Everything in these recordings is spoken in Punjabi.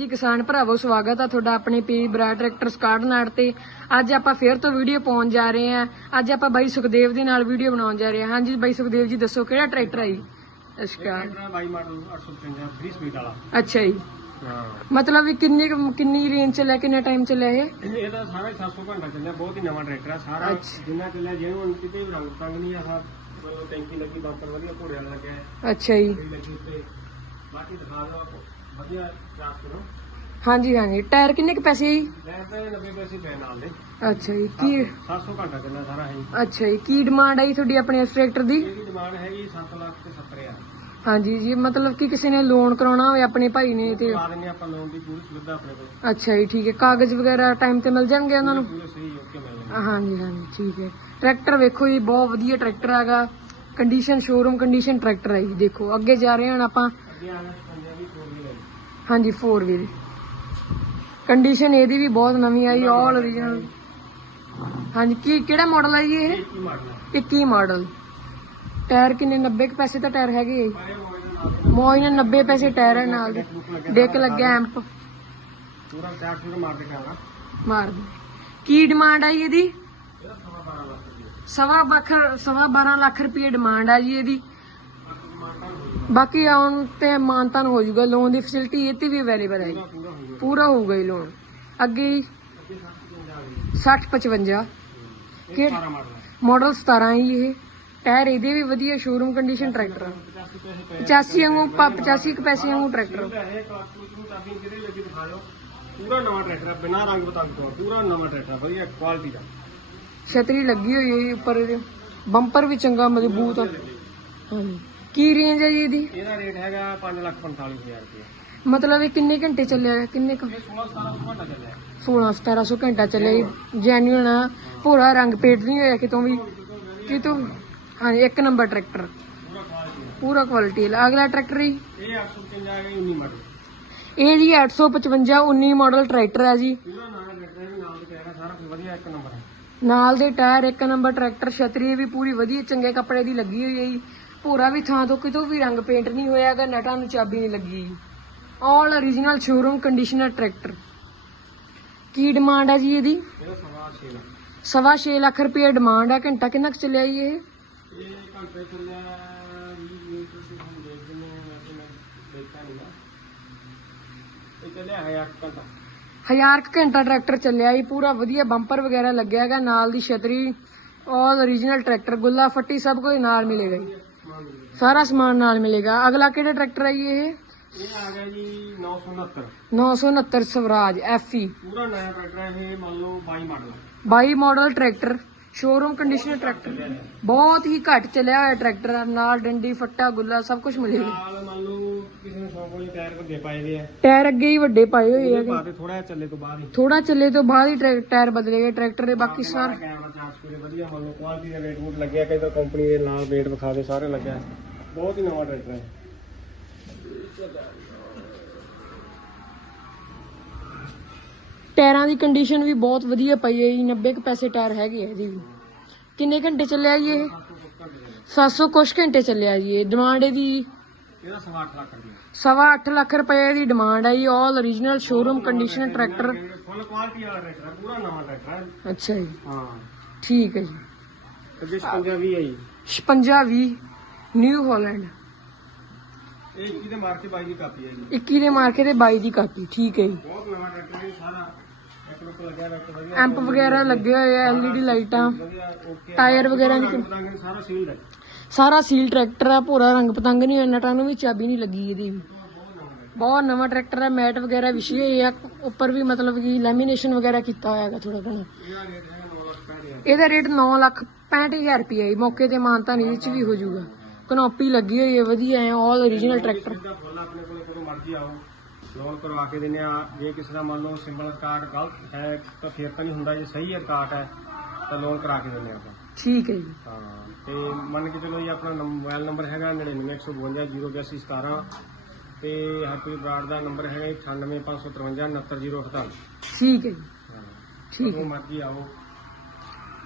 ਜੀ ਕਿਸਾਨ ਭਰਾਵੋ ਸਵਾਗਤ ਆ ਤੁਹਾਡਾ ਆਪਣੇ ਪੀ ਬਰਾ ਟਰੈਕਟਰ ਸਕਾਟ ਨਾਟ ਤੇ। ਅੱਜ ਆਪਾਂ ਫੇਰ ਤੋਂ ਵੀਡੀਓ ਪਾਉਣ ਜਾ ਰਹੇ ਹਾਂ ਅੱਜ ਆਪਾਂ ਬਾਈ ਸੁਖਦੇਵ ਦੇ ਨਾਲ ਵੀਡੀਓ ਬਣਾਉਣ ਜਾ ਰਹੇ ਹਾਂ ਹਾਂਜੀ ਬਾਈ ਸੁਖਦੇਵ ਜੀ ਦੱਸੋ ਕਿਹੜਾ ਟਰੈਕਟਰ ਆ ਜੀ? ਅਸ਼ਕਾਰ ਟਰੈਕਟਰ ਬਾਈ ਮਾਡਲ 855 3 ਸਪੀਡ ਵਾਲਾ। ਅੱਛਾ ਜੀ। ਮਤਲਬ ਵੀ ਕਿੰਨੀ ਕਿੰਨੀ ਰੇਂਜ ਚ ਲੈ ਕਿੰਨਾ ਟਾਈਮ ਚ ਲੈ ਇਹ? ਇਹ ਤਾਂ ਸਾਰਾ ਹੀ 700 ਘੰਟਾ ਚੱਲਿਆ ਬਹੁਤ ਹੀ ਨਵਾਂ ਟਰੈਕਟਰ ਆ ਸਾਰਾ। ਜਿੰਨਾ ਚੱਲਿਆ ਜਿਹਨੂੰ ਕਿਤੇ ਵੀ ਰੰਗ ਤੰਗ ਨਹੀਂ ਆ ਸਭ ਮਤਲਬ ਟੈਂਕੀ ਲੱਗੀ ਬੰਪਰ ਵਧੀਆ ਘੋੜੇ ਵਾਲਾ ਲੱਗਿਆ। ਅੱਛਾ ਜੀ। ਬਾਕੀ ਦਿਖਾ ਦਿਓ ਵਧੀਆ ਕਰਾਸ ਕਰੋ। ਹਾਂਜੀ ਹਾਂਜੀ। ਟਾਇਰ ਕਿੰਨੇ ਕੁ ਪੈਸੇ ਜੀ? ਲੈ ਤਾਂ 90 ਪੈਸੇ ਪੈ ਨਾਲ ਦੇ। ਅੱਛਾ ਜੀ ਕੀ 700 ਘੰਟਾ ਚੱਲਿਆ ਸਾਰਾ ਹੈ ਅੱਛਾ ਜੀ ਕੀ ਡਿਮਾਂਡ ਆਈ ਤੁਹਾਡੀ ਆਪਣੇ ਇਸ ਟਰੈਕਟਰ ਦੀ? ਇਹਦੀ ਡਿਮਾਂਡ ਹੈਗੀ 7 ਲੱਖ ਤੇ 70000 ਹਾਂਜੀ ਜੀ ਮਤਲਬ ਕਿ ਕਿਸੇ ਨੇ ਲੋਨ ਕਰਾਉਣਾ ਹੋਵੇ ਆਪਣੇ ਭਾਈ ਨੇ ਤੇ ਦਿੰਦੇ ਆਪਾਂ ਲੋਨ ਦੀ ਪੂਰੀ ਸੁਵਿਧਾ ਆਪਣੇ ਕੋਲ। ਅੱਛਾ ਜੀ ਠੀਕ ਹੈ। ਕਾਗਜ਼ ਵਗੈਰਾ ਟਾਈਮ ਤੇ ਮਿਲ ਜਾਣਗੇ ਉਹਨਾਂ ਨੂੰ? ਪੂਰੇ ਸਹੀ ਓਕੇ ਮਿਲ ਜਾਣਗੇ। ਹਾਂਜੀ ਹਾਂਜੀ ਠੀਕ ਹੈ। ਟਰੈਕਟਰ ਵੇਖੋ ਜੀ ਬਹੁਤ ਵਧੀਆ ਟਰੈਕਟਰ ਹੈਗਾ। ਕੰਡੀਸ਼ਨ ਸ਼ੋਰੂਮ ਕੰਡੀਸ਼ਨ ਟਰੈਕਟਰ ਹੈ ਜੀ ਦੇਖੋ। ਅੱਗੇ ਜਾ ਰਹੇ ਹਾਂ ਆਪਾਂ। ਅੱਗੇ ਹਾਂਜੀ 4 ਵੀਲ ਕੰਡੀਸ਼ਨ ਇਹਦੀ ਵੀ ਬਹੁਤ ਨਵੀਂ ਆਈ ਆਲ ਓਰੀਜਨਲ ਹਾਂਜੀ ਕੀ ਕਿਹੜਾ ਮਾਡਲ ਹੈ ਜੀ ਇਹ? ਇਹ ਕੀ ਮਾਡਲ 21 ਮਾਡਲ ਟਾਇਰ ਕਿੰਨੇ 90 ਕੁ ਪੈਸੇ ਤਾਂ ਟਾਇਰ ਹੈਗੇ ਆ ਜੀ। ਪਾਏ ਹੋਏ ਨਾਲ ਮੋਈ ਨੇ 90 ਪੈਸੇ ਟਾਇਰ ਹੈ ਨਾਲ ਦੇ। ਡੇਕ ਲੱਗਿਆ ਐਂਪ ਪੂਰਾ ਚਾਰ ਸ਼ੂਟ ਮਾਰ ਕੇ ਕਰਾਂਗਾ ਮਾਰ ਦੇ। ਕੀ ਡਿਮਾਂਡ ਆਈ ਇਹਦੀ? ਸਵਾ 12 ਲੱਖ ਸਵਾ ਬੱਖ ਸਵਾ 12 ਲੱਖ ਰੁਪਏ ਡਿਮਾਂਡ ਆ ਜੀ ਇਹਦੀ। ਬਾਕੀ ਆਉਣ ਤੇ ਮਾਨਤਾਨ ਹੋ ਜਾਊਗਾ ਲੋਨ ਦੀ ਫੈਸਿਲਿਟੀ ਇਹ ਤੇ ਵੀ ਅਵੇਲੇਬਲ ਹੈ ਜੀ। ਪੂਰਾ ਹੋਊਗਾ ਜੀ ਲੋਨ ਅੱਗੇ ਜੀ ਅੱਗੇ 750 ਦੀ 60 55 ਇਹ ਕਿ- 12 ਮਾਡਲ ਹੈ। ਮਾਡਲ 17 ਹੀ ਇਹ। ਟਾਇਰ ਇਹਦੇ ਵੀ ਵਧੀਆ ਸ਼ੋਰੂਮ ਕੰਡੀਸ਼ਨ ਟਰੈਕਟਰ 85 ਪੈਸੇ ਪਏ 85 ਵਾਂਗੂ ਪ- 85 ਕੁ ਪੈਸੇ ਵਾਂਗੂ ਟਰੈਕਟਰ ਇਹ ਹੈ ਕਲਾਸ ਨੂੰ ਚਾਬੀ ਕਿਹਦੇ ਲੱਗੀ ਦਿਖਾ ਦਿਓ ਪੂਰਾ ਨਵਾਂ ਟਰੈਕਟਰ ਹੈ ਬਿਨਾਂ ਰੰਗ ਬਤੰਗ ਤੋਂ ਪੂਰਾ ਨਵਾਂ ਟਰੈਕਟਰ ਹੈ, ਵਧੀਆ ਕੁਆਲਿਟੀ ਦਾ। ਛਤਰੀ ਲੱਗੀ ਹੋਈ ਹੈ ਜੀ ਉੱਪਰ ਇਹਦੇ। ਬੰਪਰ ਵੀ ਚੰਗਾ ਮਜ਼ਬੂਤ ਆ। ਹਾਂਜੀ। ਕੀ ਰੇਂਜ ਹੈ ਜੀ ਇਹਦੀ? ਇਹਦਾ ਰੇਟ ਹੈਗਾ 545000 ਰੁਪਏ ਮਤਲਬ ਇਹ ਕਿੰਨੇ ਘੰਟੇ ਚੱਲਿਆ ਹੈ? ਕਿੰਨੇ ਕੁ? ਇਹ 16 1700 ਘੰਟਾ ਚੱਲਿਆ 16 1700 ਘੰਟਾ ਚੱਲਿਆ ਜੈਨੂਅਨ ਆ। ਭੋਰਾ ਰੰਗ ਪੇਟ ਨਹੀਂ ਹੋਇਆ ਕਿਤੋਂ ਵੀ। ਕਿਤੋਂ ਹਾਂਜੀ ਇੱਕ ਨੰਬਰ ਟਰੈਕਟਰ ਪੂਰਾ ਕੁਆਲਿਟੀ ਅਗਲਾ ਟਰੈਕਟਰ ਜੀ? ਇਹ 855 ਹੈ 19 ਮਾਡਲ ਇਹ ਜੀ 855 19 ਮਾਡਲ ਟਰੈਕਟਰ ਹੈ ਜੀ ਨਾਲ ਦੇ ਟਾਇਰ ਇੱਕ ਨੰਬਰ ਟਰੈਕਟਰ ਛਤਰੀ ਵੀ ਪੂਰੀ ਵਧੀਆ ਚੰਗੇ ਕੱਪੜੇ ਦੀ ਲੱਗੀ ਹੋਈ ਹੈ ਜੀ। ਪੂਰਾ ਵੀ ਥਾਂ ਤੋਂ ਕਿਤੋਂ ਵੀ ਰੰਗ ਪੇਂਟ ਨਹੀਂ ਹੋਇਆਗਾ ਨਟਾਂ ਨੂੰ ਚਾਬੀ ਨਹੀਂ ਲੱਗੀ। All origignal showroom conditioner tractor ਕੀ ਡਿਮਾਂਡ ਆ ਜੀ ਇਹਦੀ? ਸਵਾ 6 ਲੱਖ ਰੁਪਏ ਡਿਮਾਂਡ ਆ, ਘੰਟਾ ਕਿੰਨਾ ਕੁ ਚੱਲਿਆ ਜੀ ਇਹ? ਹਜ਼ਾਰ ਕੁ ਘੰਟਾ ਟਰੈਕਟਰ ਚੱਲਿਆ ਜੀ, ਪੂਰਾ ਵਧੀਆ ਬੰਪਰ ਵਗੈਰਾ ਲੱਗਿਆ ਹੈਗਾ, ਨਾਲ ਦੀ ਛਤਰੀ ਆਲ origignal ਟਰੈਕਟਰ ਗੁੱਲਾ ਫੱਟੀ ਸਭ ਕੁਝ ਨਾਲ ਮਿਲੇਗਾ ਜੀ। ਸਾਰਾ ਸਮਾਨ ਨਾਲ ਮਿਲੇਗਾ। ਅਗਲਾ ਕਿਹੜਾ ਟਰੈਕਟਰ ਹੈ ਜੀ ਇਹ। ਇਹ ਆ ਗਿਆ ਜੀ 969 969 ਸਵਰਾਜ ਐਫਈ ਪੂਰਾ ਨਵਾਂ ਟਰੈਕਟਰ ਹੈ ਇਹ ਮੰਨ ਲਓ 22 model 22 model tractor showroom conditioner tractor. ਬਹੁਤ ਹੀ ਘੱਟ ਚੱਲਿਆ ਹੋਇਆ ਟਰੈਕਟਰ ਨਾਲ ਡੰਡੀ ਫੱਟਾ ਗੁੱਲਾ ਸਭ ਕੁਝ ਮਿਲੇਗਾ। ਨਾਲ ਮੰਨ ਲਓ ਟਾਇਰ ਵੱਡੇ ਪਾਏ ਦੇ ਆ। ਟਾਇਰ ਅੱਗੇ ਹੀ ਵੱਡੇ ਪਾਏ ਹੋਏ ਆ ਪਾ ਥੋੜਾ ਚੱਲੇ ਤੋਂ ਬਾਅਦ ਹੀ। ਥੋੜਾ ਚੱਲੇ ਤੋਂ ਬਾਅਦ ਹੀ ਟਰੈ- ਟਾਇਰ ਬਦਲੇ ਗਏ ਟਰੈਕਟਰ ਦੇ ਬਾਕੀ ਸਾਰੇ ਕੈਮਰਾ ਚਾਰਜ ਕਰੇ ਵਧੀਆ ਮੰਨ ਲਓ ਕੁਆਲਿਟੀ ਦਾ ਵੇਟ ਵੂਟ ਲੱਗਿਆ ਕਈ ਤਾਂ ਕੰਪਨੀ ਦੇ ਨਾਲ ਵੇਟ ਵਿਖਾ ਦੇ ਸਾਰੇ ਲੱਗਿਆ। ਬਹੁਤ ਹੀ ਨਵਾਂ ਟਰੈਕਟਰ ਹੈ। ਟਾਇਰਾਂ ਦੀ ਕੰਡੀਸ਼ਨ ਵੀ ਬਹੁਤ ਵਧੀਆ ਪਈ ਹੈ ਜੀ 90 ਕੁ ਪੈਸੇ ਟਾਇਰ ਹੈਗੇ ਆ ਇਹਦੀ ਵੀ। ਕਿੰਨੇ ਘੰਟੇ ਚੱਲਿਆ ਜੀ ਇਹ? 700 ਕੁਛ ਘੰਟੇ ਚੱਲਿਆ ਜੀ ਇਹ। ਡਿਮਾਂਡ ਇਹਦੀ ਇਹਦਾ ਸਵਾ 8 ਲੱਖ ਰੁਪਏ। ਸਵਾ 8 ਲੱਖ ਰੁਪਏ ਦੀ ਡਿਮਾਂਡ ਹੈ ਜੀ all origignal showroom condition tractor full quality ਵਾਲਾ ਟਰੈਕਟਰ ਹੈ ਪੂਰਾ ਨਵਾਂ ਟਰੈਕਟਰ ਹੈ ਅੱਛਾ ਜੀ। ਹਾਂ। ਠੀਕ ਹੈ ਜੀ। ਅੱਗੇ 56 ਵੀ ਹੈ ਜੀ। 56 20 ਨਿਊ ਹਾਲੈਂਡ ਇਹ ਕਿਹਦੇ ਮਾਰ ਕੇ ਬਾਈ ਦੀ ਕਾਪੀ ਹੈ ਜੀ। 21 ਦੇ ਮਾਰਕੇ ਤੇ 22 ਦੀ ਕਾਪੀ ਠੀਕ ਹੈ ਜੀ। ਬਹੁਤ ਨਵਾਂ ਟਰੈਕਟਰ ਹੈ ਸਾਰਾ ਐਂਪ ਵਗੈਰਾ ਲੱਗੇ ਹੋਏ ਆ LED ਲਾਈਟਾਂ ਟਾਇਰ ਵਗੈਰਾ ਦੀ ਸਾਰਾ ਸੀਲਡ ਹੈ ਸਾਰਾ ਸੀਲ ਟਰੈਕਟਰ ਆ, ਭੋਰਾ ਰੰਗ ਪਤੰਗ ਨਹੀਂ ਹੋਇਆ ਨਟਾਂ ਨੂੰ ਵੀ ਚਾਬੀ ਨਹੀਂ ਲੱਗੀ ਇਹਦੀ ਵੀ। ਬਹੁਤ ਨਵਾਂ ਟਰੈਕਟਰ ਹੈ ਮੈਟ ਵਗੈਰਾ ਵਿਛੀ ਹੋਈ ਆ, ਉੱਪਰ ਵੀ ਮਤਲਬ ਕਿ ਲੈਮੀਨੇਸ਼ਨ ਵਗੈਰਾ ਕੀਤਾ ਹੋਇਆ ਹੈਗਾ ਥੋੜਾ ਘਣਾ। ਇਹਦਾ ਰੇਟ ਹੈਗਾ 9 ਲੱਖ ਪੈਂਹਠ ਹਜ਼ਾਰ ਇਹਦਾ ਰੇਟ 9 ਲੱਖ 65000 ਰੁਪਏ ਹੈ ਮੌਕੇ ਤੇ ਮਾਨਤਾ ਨਹੀਂ ਚ ਵੀ ਹੋ ਜਾਊਗਾ। ਕਨੋਪੀ ਲੱਗੀ ਹੋਈ ਹੈ, ਵਧੀਆ ਹੈ ਆਲ origignal ਟਰੈਕਟਰ ਇਹਦਾ ਫੁੱਲ ਆਪਣੇ ਕੋਲ ਕਦੋਂ ਮਰਜ਼ੀ ਆਓ ਲੋਨ ਕਰਵਾ ਕੇ ਦਿੰਦੇ ਆ ਜੇ ਕਿਸੇ ਦਾ ਮੰਨ ਲਓ ਸਿੰਬਲ ਕਾਰਡ ਗਲਤ ਹੈ, ਤਾਂ ਫਿਰ ਤਾਂ ਨਹੀਂ ਹੁੰਦਾ, ਜੇ ਸਹੀ ਹੈ ਕਾਰਡ ਹੈ, ਤਾਂ ਲੋਨ ਕਰਾ ਕੇ ਦਿੰਦੇ ਆ ਆਪਾਂ। ਠੀਕ ਹੈ ਜੀ। ਹਾਂ ਤੇ ਮੰਨ ਕੇ ਚਲੋ ਜੀ ਆਪਣਾ ਨੰਬ- ਮੋਬਾਈਲ ਨੰਬਰ ਹੈਗਾ 99155017 ਤੇ ਹੈਪੀ ਬਰਾੜ ਦਾ ਨੰਬਰ ਹੈਗਾ 9855569048 ਠੀਕ ਹੈ ਜੀ। ਹਾਂ ਠੀਕ ਜਦੋਂ ਮਰਜ਼ੀ ਆਓ।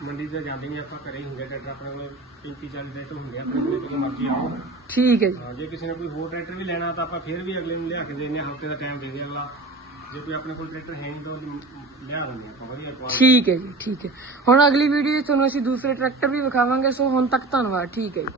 ਮੰਡੀ ਤੇ ਜਾਂਦੇ ਨਹੀਂ ਆਪਾਂ ਘਰੇ ਹੀ ਹੁੰਦੇ ਟਰੈਕਟਰ ਆਪਣੇ ਕੋਲ 35 40 ਟਰੈਕਟਰ ਹੁੰਦੇ ਆ ਆਪਣੇ ਕੋਲ ਜਦੋਂ ਮਰਜ਼ੀ ਆਓ। ਠੀਕ ਹੈ ਜੀ। ਹਾਂ, ਜੇ ਕਿਸੇ ਨੇ ਕੋਈ ਹੋਰ ਟਰੈਕਟਰ ਵੀ ਲੈਣਾ ਤਾਂ ਆਪਾਂ ਫਿਰ ਵੀ ਅਗਲੇ ਨੂੰ ਲਿਆ ਕੇ ਦੇਣੇ ਹਫ਼ਤੇ ਦਾ ਟਾਈਮ ਦੇ ਦੇ ਅਗਲਾ। ਜੇ ਕੋਈ ਆਪਣੇ ਕੋਲ ਟਰੈਕਟਰ ਹੈ ਨਹੀਂ ਤਾਂ ਉਹਦੀ ਲਿਆ ਦਿੰਦੇ ਆਪਾਂ, ਵਧੀਆ ਕੁਆਲਿਟੀ ਠੀਕ ਹੈ ਜੀ, ਠੀਕ ਹੈ। ਹੁਣ ਅਗਲੀ ਵੀਡੀਓ 'ਚ ਤੁਹਾਨੂੰ ਅਸੀਂ ਦੂਸਰੇ ਟਰੈਕਟਰ ਵੀ ਵਿਖਾਵਾਂਗੇ, ਸੋ ਹੁਣ ਤੱਕ ਧੰਨਵਾਦ, ਠੀਕ ਹੈ ਜੀ।